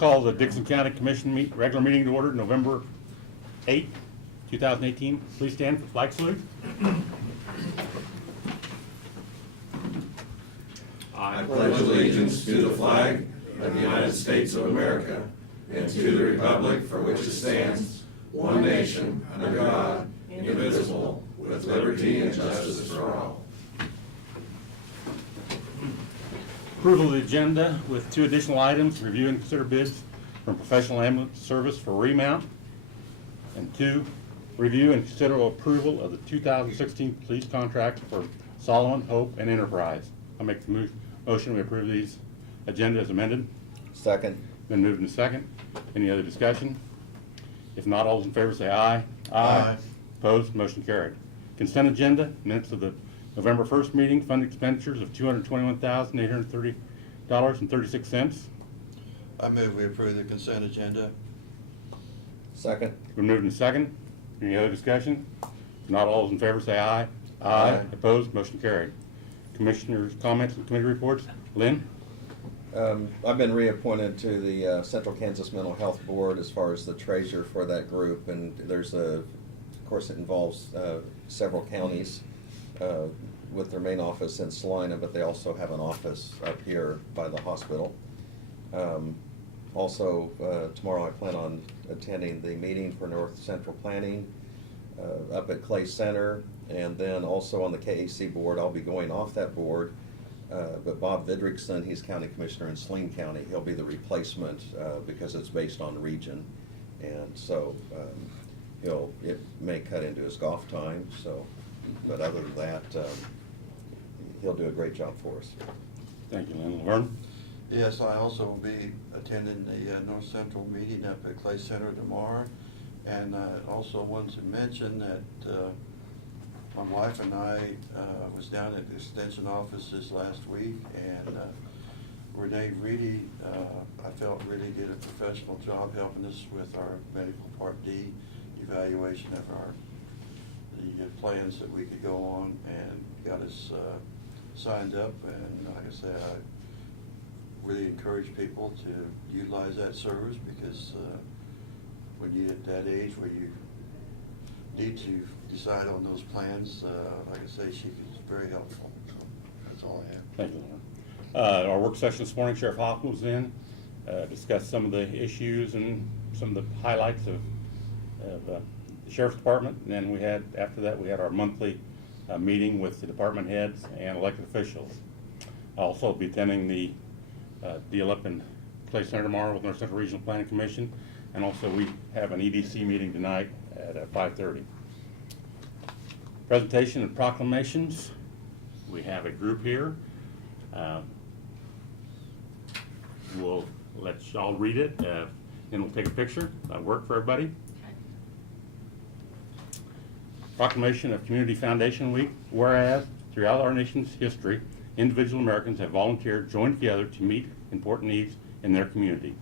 call the Dixon County Commission regular meeting to order November 8, 2018. Please stand for flag salute. I pledge allegiance to the flag of the United States of America and to the republic for which it stands, one nation, under God, indivisible, with liberty and justice for all. Approval of the agenda with two additional items: review and consider bids from professional ambulance service for remount, and two, review and consider approval of the 2016 police contract for Solomon, Hope, and Enterprise. I'll make the motion we approve these agenda as amended. Second. Been moved and second. Any other discussion? If not, all those in favor say aye. Aye. Opposed? Motion carried. Consent agenda, minutes of the November 1st meeting, fund expenditures of $221,830.36. I move we approve the consent agenda. Second. Been moved and second. Any other discussion? If not, all those in favor say aye. Aye. Opposed? Motion carried. Commissioners' comments and committee reports. Lynn? I've been reappointed to the Central Kansas Mental Health Board as far as the treasurer for that group, and there's of course it involves several counties with their main office in Salina, but they also have an office up here by the hospital. Also, tomorrow I plan on attending the meeting for North Central Planning up at Clay Center, and then also on the KAC board. I'll be going off that board. But Bob Vidrickson, he's county commissioner in Saline County. He'll be the replacement because it's based on region, and so it may cut into his golf time. So, but other than that, he'll do a great job for us. Thank you, Lynn. Laverne? Yes, I also will be attending the North Central meeting up at Clay Center tomorrow. And I also wanted to mention that my wife and I was down at the extension offices last week, and Renee Reedy, I felt really did a professional job helping us with our medical Part D evaluation of the plans that we could go on, and got us signed up. And like I said, I really encourage people to utilize that service, because when you're at that age where you need to decide on those plans, like I say, she is very helpful. So that's all I have. Thank you, Laverne. Our work session this morning, Sheriff Hoffman was in, discussed some of the issues and some of the highlights of the Sheriff's Department. And then after that, we had our monthly meeting with the department heads and elected officials. I'll also be attending the deal up in Clay Center tomorrow with North Central Regional Planning Commission. And also we have an EDC meeting tonight at 5:30. Presentation and proclamations. We have a group here. We'll let y'all read it, then we'll take a picture. That'll work for everybody. Proclamation of Community Foundation Week. Whereas throughout our nation's history, individual Americans have volunteered, joined together to meet important needs in their community.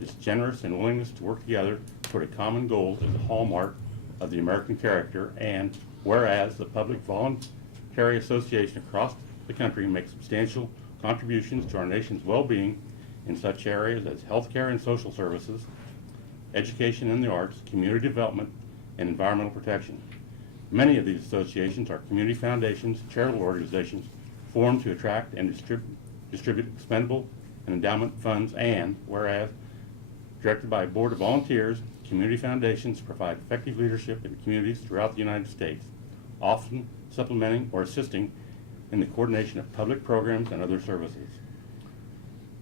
This generous and willingness to work together toward a common goal is a hallmark of the American character. And whereas the Public Voluntary Association across the country makes substantial contributions to our nation's well-being in such areas as healthcare and social services, education and the arts, community development, and environmental protection. Many of these associations are community foundations, charitable organizations formed to attract and distribute expendable and endowment funds. And whereas directed by a board of volunteers, community foundations provide effective leadership in communities throughout the United States, often supplementing or assisting in the coordination of public programs and other services.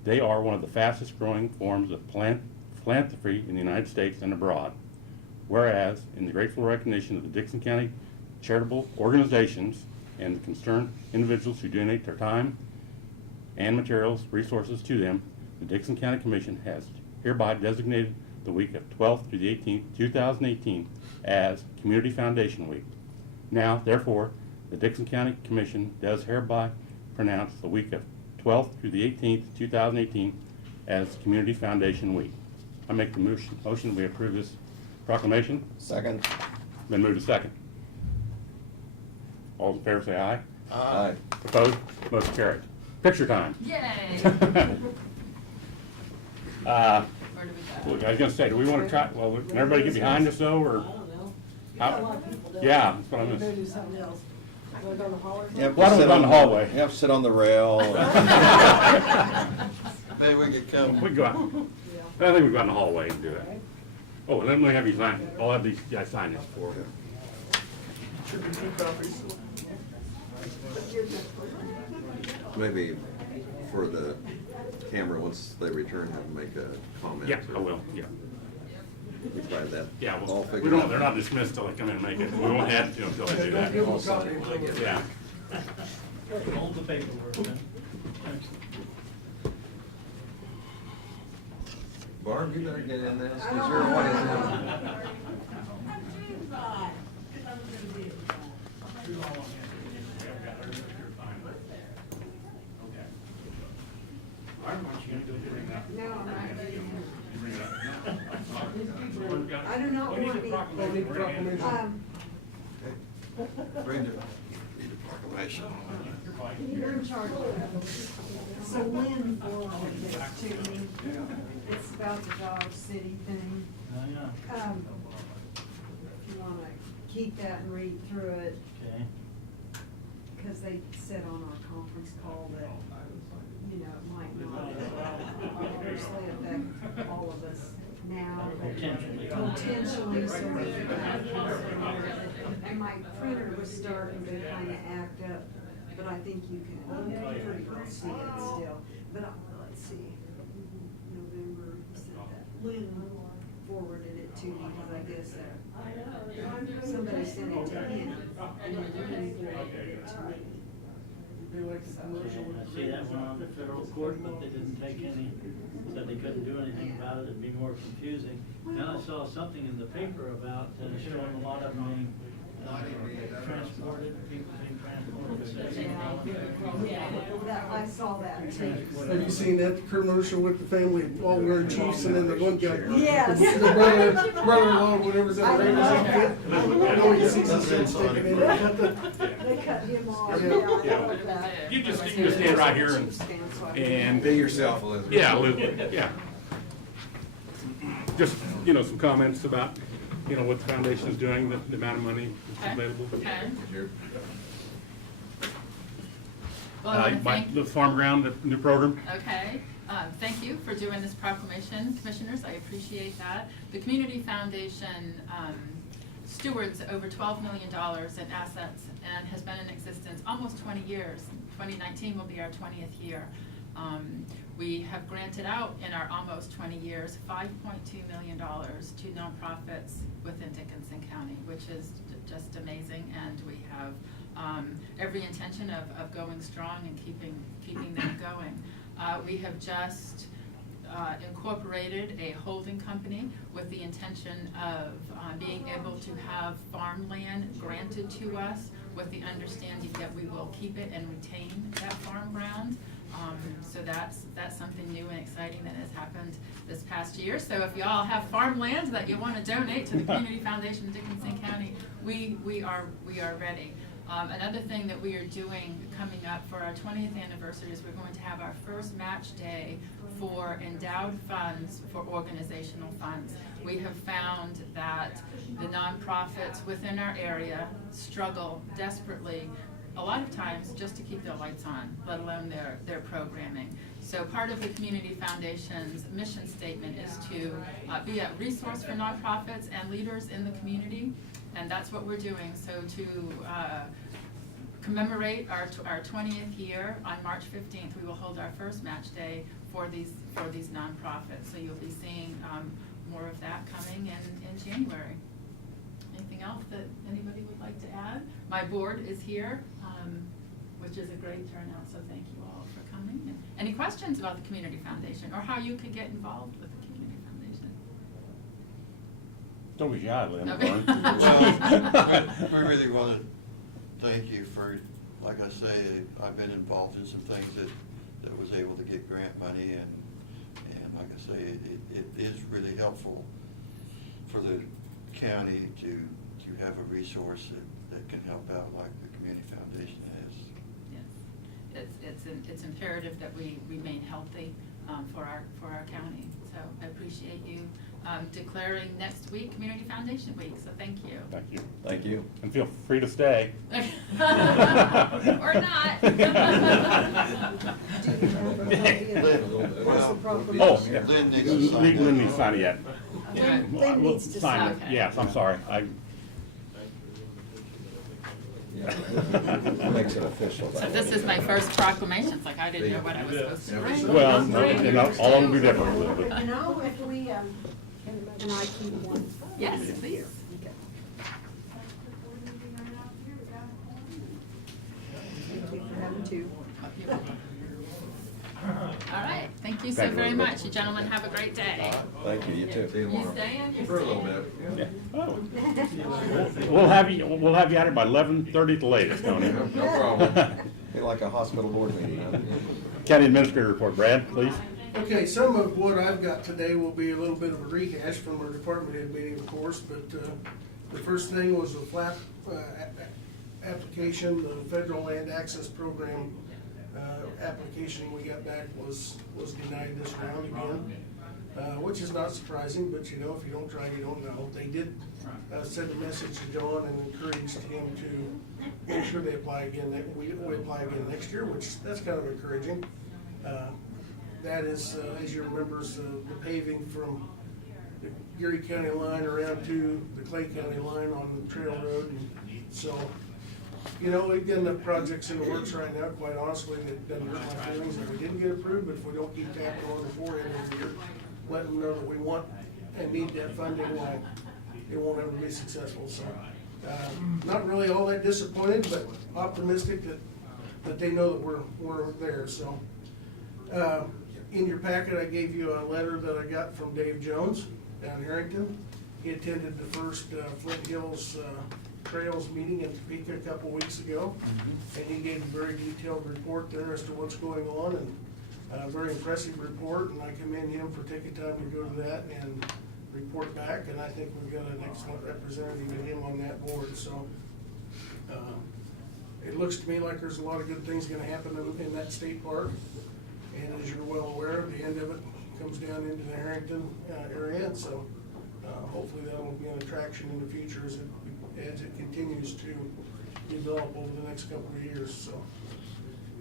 They are one of the fastest growing forms of philanthropy in the United States and abroad. Whereas, in the grateful recognition of the Dixon County charitable organizations and the concerned individuals who donate their time and materials, resources to them, the Dixon County Commission has hereby designated the week of 12th through the 18th, 2018 as Community Foundation Week. Now, therefore, the Dixon County Commission does hereby pronounce the week of 12th through the 18th, 2018 as Community Foundation Week. I make the motion we approve this proclamation. Second. Been moved to second. All in favor say aye. Aye. Opposed? Motion carried. Picture time. Yay! Uh, Or do we Look, go? I was gonna say, do we wanna try, well, can everybody get behind us though, I or? don't know. You got a lot of people doing it. Yeah, that's what I Maybe meant. do something else. Wanna go in the hallway? You have to Why don't we sit go in on the hallway? You have to sit on the rail. Maybe we could come. We go out, I think we go out in the hallway and do it. Oh, and let me have you sign, I'll have these guys sign this for you. Maybe for the camera, once they return, have them make a comment. Yeah, I will, yeah. We try that. Yeah, all well, we figured don't, out. they're not dismissed till they come in and make it, we won't add to them until they do that. Yeah. Hold the paperwork, then. Barb, you better get in this, because you're one of them. I do not want the, Bring the proclamation. you're in charge of it. So Lynn forwarded this to me. It's about the Dodge City thing. Oh, yeah. If you wanna keep that and read through it, Okay. because they said on our conference call that, you know, it might not obviously affect all of us now. but Potentially. Potentially, so we can and my printer was starting to kind of act up, but I think you can pretty well see it still. But let's see, November, who sent that? Lynn forwarded it to me, because I guess somebody sent it to him, and then Lynn forwarded it to me. I see that one on the federal court, but they didn't take any, said they couldn't do anything about it, it'd be more confusing. Then I saw something in the paper about showing a lot of them being transported, people being transported. That, I saw that too. Have you seen that commercial with the family all wearing chiefs and then the one guy? Yes. The brother-in-law, whatever's that rain is. No, you see some sense sticking in it. They cut him off, Yeah. yeah, I love that. You just stand right here and, Be yourself, Elizabeth. yeah, yeah. Just, you know, some comments about, you know, what the foundation is doing, the amount of money that's Okay. available. Okay. Well, I wanna My, thank, the farm ground, the new program. okay, thank you for doing this proclamation, commissioners, I appreciate that. The Community Foundation, stewards over $12 million in assets and has been in existence almost 20 years. 2019 will be our 20th year. We have granted out in our almost 20 years $5.2 million to nonprofits within Dickinson County, which is just amazing, and we have every intention of going strong and keeping them going. We have just incorporated a holding company with the intention of being able to have farmland granted to us with the understanding that we will keep it and retain that farm ground. So that's something new and exciting that has happened this past year. So if y'all have farmland that you want to donate to the Community Foundation of Dickinson County, we are ready. Another thing that we are doing coming up for our 20th anniversary is we're going to have our first match day for endowed funds for organizational funds. We have found that the nonprofits within our area struggle desperately a lot of times just to keep their lights on, let alone their programming. So part of the Community Foundation's mission statement is to be a resource for nonprofits and leaders in the community, and that's what we're doing. So to commemorate our 20th year, on March 15th, we will hold our first match day for these nonprofits. So you'll be seeing more of that coming in January. Anything else that anybody would like to add? My board is here, which is a great turnout, so thank you all for coming. And any questions about the Community Foundation or how you could get involved with the Community Foundation? Don't be shy, Lynn. Okay. Well, we really want to thank you for, like I say, I've been involved in some things that was able to get grant money, and like I say, it is really helpful for the county to have a resource that can help out like the Community Foundation has. Yes, it's imperative that we remain healthy for our county. So I appreciate you declaring next week Community Foundation Week, so thank you. Thank you. Thank you. And feel free to stay. Or not. What's the problem? Oh, yeah. Lynn needs to sign Lynn it. needs to sign it yet. Lynn We'll needs to sign it. sign it. Yes, I'm sorry. Makes it official. So this is my first proclamation, it's like I didn't know what I was supposed to do. Well, no, you know, all of them do different. You know, if we, can I keep one? Yes, please. Okay. Thank you for having two. All right, thank you so Thank you, very Elizabeth. much. You gentlemen have a great day. Thank you, you too. You staying? You're For a little staying? bit. Yeah. Oh. We'll have you out here by 11:30 at the latest, Tony. No problem. Be like a hospital board meeting, huh? County Administrator report, Brad, please. Okay, some of what I've got today will be a little bit of a rehash from our department head meeting, of course, but the first thing was the FLAP application, the Federal Land Access Program application we got back was denied this round again, which is not surprising, but you know, if you don't try, you don't know. They did send a message to John and encouraged him to make sure they apply again, that we apply again next year, which that's kind of encouraging. That is, as you remember, is the paving from the Geary County line around to the Clay County line on the Trail Road. And so, you know, we've got enough projects in the works right now, quite honestly, that doesn't hurt my feelings that we didn't get approved, but if we don't keep tapping on before end of the year, let them know that we want and need that funding, why it won't ever be successful. So, not really all that disappointed, but optimistic that they know that we're there, so. In your packet, I gave you a letter that I got from Dave Jones down in Harrington. He attended the first Flint Hills Trails meeting in Topeka a couple weeks ago. And he gave a very detailed report there as to what's going on, and a very impressive report, and I commend him for taking time to go to that and report back, and I think we've got an excellent representative in him on that board, so. It looks to me like there's a lot of good things gonna happen in that state park. And as you're well aware, the end of it comes down into the Harrington area, and so hopefully that will be an attraction in the future as it continues to develop over the next couple of years. So,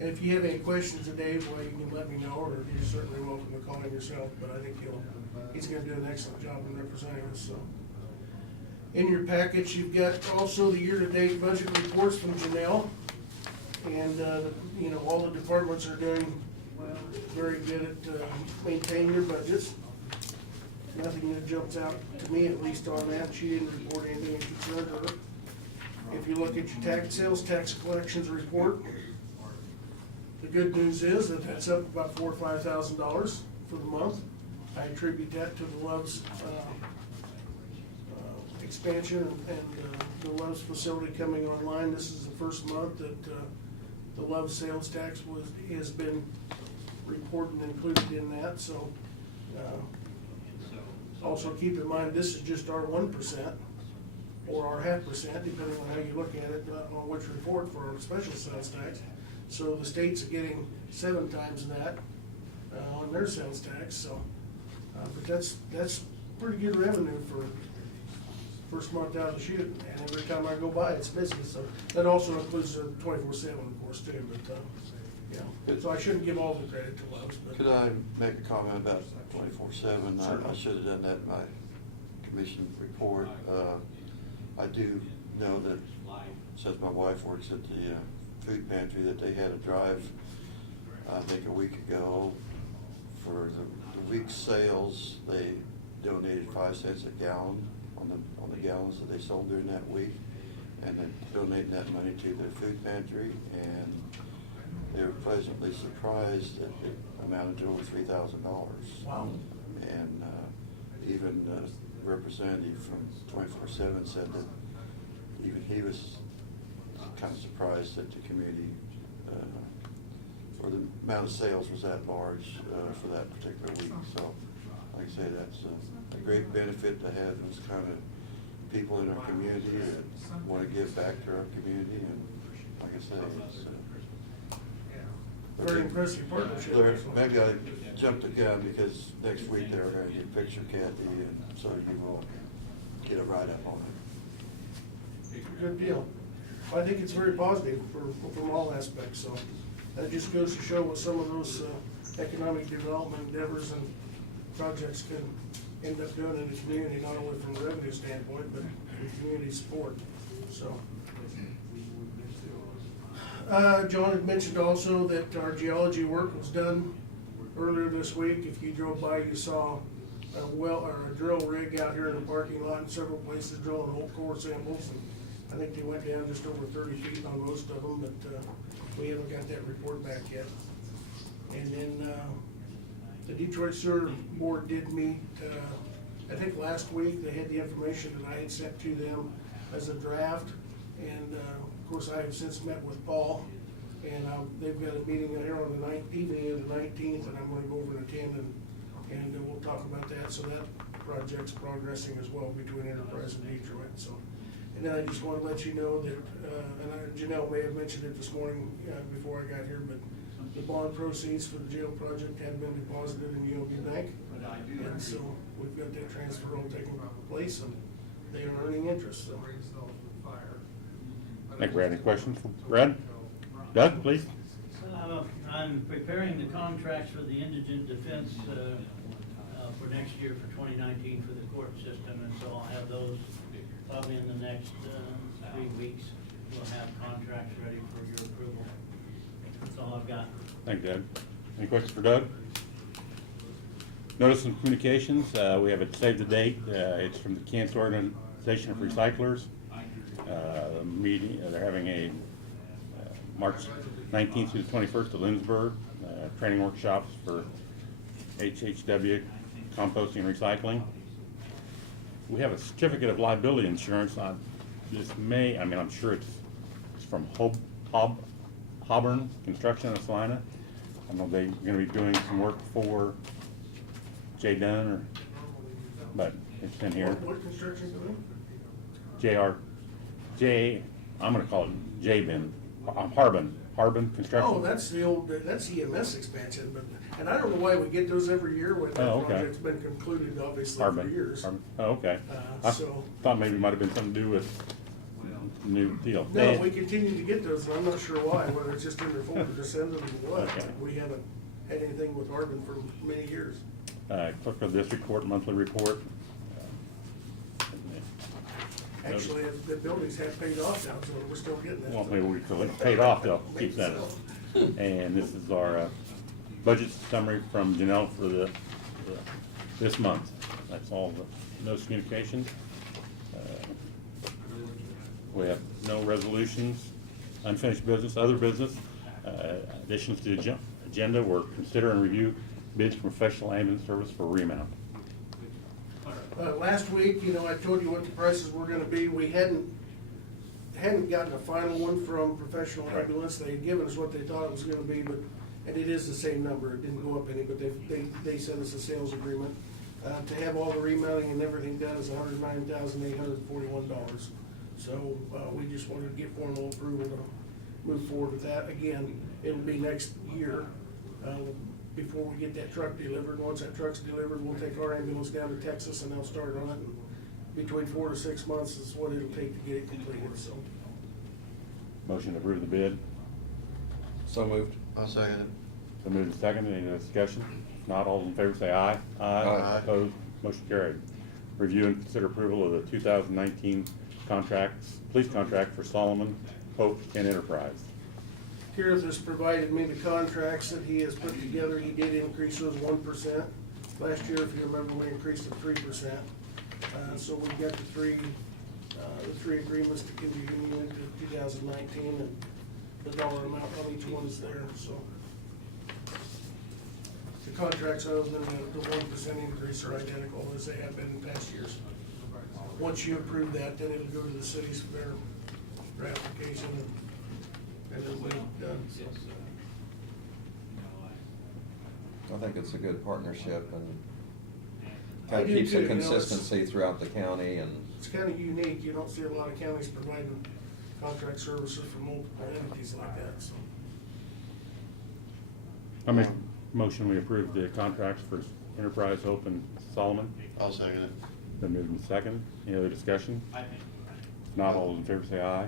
and if you have any questions of Dave, well, you can let me know, or you're certainly welcome to call him yourself. But I think he's going to do an excellent job in representing us. So, in your package, you've got also the year-to-date budget reports from Janelle, and you know, all the departments are doing very good at maintaining their budgets. Nothing that jumps out to me, at least on that. She didn't report anything that concerned her. If you look at your sales tax collections report, the good news is that that's up about $4,000 or $5,000 for the month. I attribute that to the Love's expansion and the Love's facility coming online. This is the first month that the Love's sales tax has been reported and included in that, so also keep in mind, this is just our 1% or our 0.5%, depending on how you look at it, on which report for our special sales tax. So the states are getting 7 times that on their sales tax, so but that's pretty good revenue for first month out of the chute, and every time I go by, it's busy. So that also includes 24/7, of course, too. But yeah, so I shouldn't give all the credit to Love's. But Could I make a comment about 24/7? I should have done that in my commission report. I do know that since my wife works at the food pantry, that they had a drive, I think a week ago, for the week's sales. They donated 5 cents a gallon on the gallons that they sold during that week, and then donating that money to the food pantry, and they were pleasantly surprised that it amounted to over $3,000. wow. And even the representative from 24/7 said that even he was kind of surprised that the community, or the amount of sales was that large for that particular week. So, like I say, that's a great benefit to have those kind of people in our community that want to give back to our community. And like I say, it's very impressive partnership. Larry, maybe I jumped the gun because next week they're going to picture Kathy, and so you will get a write-up on it. Good deal. I think it's very positive from all aspects, so that just goes to show what some of those economic development endeavors and projects can end up doing in the community, not only from a revenue standpoint, but from community support, so. John had mentioned also that our geology work was done earlier this week. If you drove by, you saw a well, or a drill rig out here in the parking lot in several places drilling whole core samples. And I think they went down just over 30 feet on most of them, but we haven't got that report back yet. And then the Detroit Sewer Board did meet, I think last week. They had the information that I had sent to them as a draft. And of course, I have since met with Paul, and they've got a meeting here on the evening of the 19th, and I'm gonna go over and attend, and we'll talk about that. So that project's progressing as well between Enterprise and Detroit, so. And then I just wanna let you know that, and Janelle may have mentioned it this morning, before I got here, but the bond proceeds for the jail project have been deposited in UOB Bank. And so we've got that transfer all taking place, and they are earning interest, so. Thank you, Brad. Any questions for Brad? Doug, please. I'm preparing the contracts for the indigent defense for next year for 2019 for the court system, and so I'll have those probably in the next 3 weeks. We'll have contracts ready for your approval. That's all I've got. Thank you, Doug. Any questions for Doug? Notice and communications, we have it saved the date. It's from the Kansas Organization of Recyclers. Meeting, they're having a March 19th through the 21st at Lindsborg, training workshops for HHW, composting and recycling. We have a certificate of liability insurance on this May. I mean, I'm sure it's from Hobburn Construction in Salina. I know they're going to be doing some work for Jay Dunn, but it's in here. What construction company? I'm gonna call it J-Bin, Harbin Construction. Oh, that's the old, that's EMS expansion, but, and I don't know why we get those every year when Oh, that okay. project's been concluded, obviously, for Harbin. years. Harbin. Oh, okay. I So- thought maybe it might have been something to do with new deal. No, we continue to get those, and I'm not sure why, whether it's just in their folder to send them or what. Okay. We haven't had anything with Harbin for many years. Clerk of the District Court monthly report. Actually, the buildings have paid off now, so we're still getting that. Well, maybe we till it's paid off, they'll keep that. And this is our budget summary from Janelle for this month. That's all the notice communications. We have no resolutions, unfinished business, other business. Additions to the agenda were consider and review bids for professional ambulance service for remount. Last week, I told you what the prices were gonna be. We hadn't gotten a final one from Professional Right. Ambulance. They had given us what they thought it was gonna be, and it is the same number. It didn't go up any, but they sent us a sales agreement. To have all the remounting and everything done is $109,841. So, we just wanted to get formal approval to move forward with that. Again, it'll be next year, before we get that truck delivered. Once that truck's delivered, we'll take our ambulance down to Texas and they'll start on it. And between 4 to 6 months is what it'll take to get it completed, so. Motion to approve the bid. So moved. I'll second it. So moved and seconded. Any discussion? If not, all in favor say aye. Aye. Opposed? Motion carried. Review and consider approval of the 2019 police contract for Solomon, Pope, and Enterprise. Kirith has provided me the contracts that he has put together. He did increase those 1%. Last year, if you remember, we increased it 3%. So we've got the three agreements to continue into 2019, and the dollar amount on each one is there, so. The contracts other than the 1% increase are identical as they have been in past years. Once you approve that, then it'll go to the cities for their ratification, and it'll be done. I think it's a good partnership and I kind of do keeps too, a you know, it's- consistency throughout the county and. It's kind of unique. You don't see a lot of counties providing contract services for multiple entities like that, so. I make motion we approve the contracts for Enterprise, Hope, and Solomon. I'll second it. Been moved and second. Any other discussion? If not, all those in favor say aye.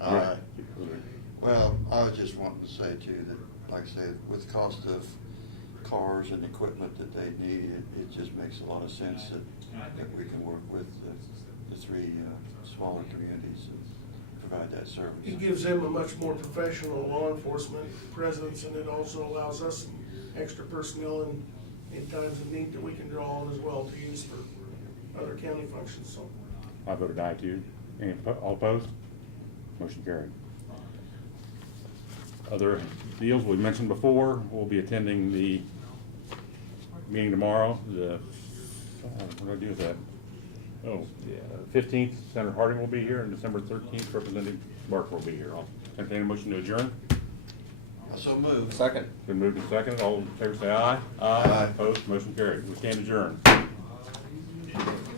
Aye. Well, I was just wanting to say too that, like I said, with the cost of cars and equipment that they need, it just makes a lot of sense that we can work with the three smaller communities and provide that service. It gives them a much more professional law enforcement presence, and it also allows us some extra personnel in times of need that we can draw on as well to use for other county functions, so. I voted aye too. All opposed? Motion carried. Other deals we mentioned before, we'll be attending the meeting tomorrow, what do I do with that? Oh, yeah, 15th, Senator Harding will be here, and December 13th, Representative Barker will be here. I'll entertain a motion to adjourn. So moved. Second. Been moved and seconded. All in favor say aye. Aye. Opposed? Motion carried. We stand adjourned. Thank you.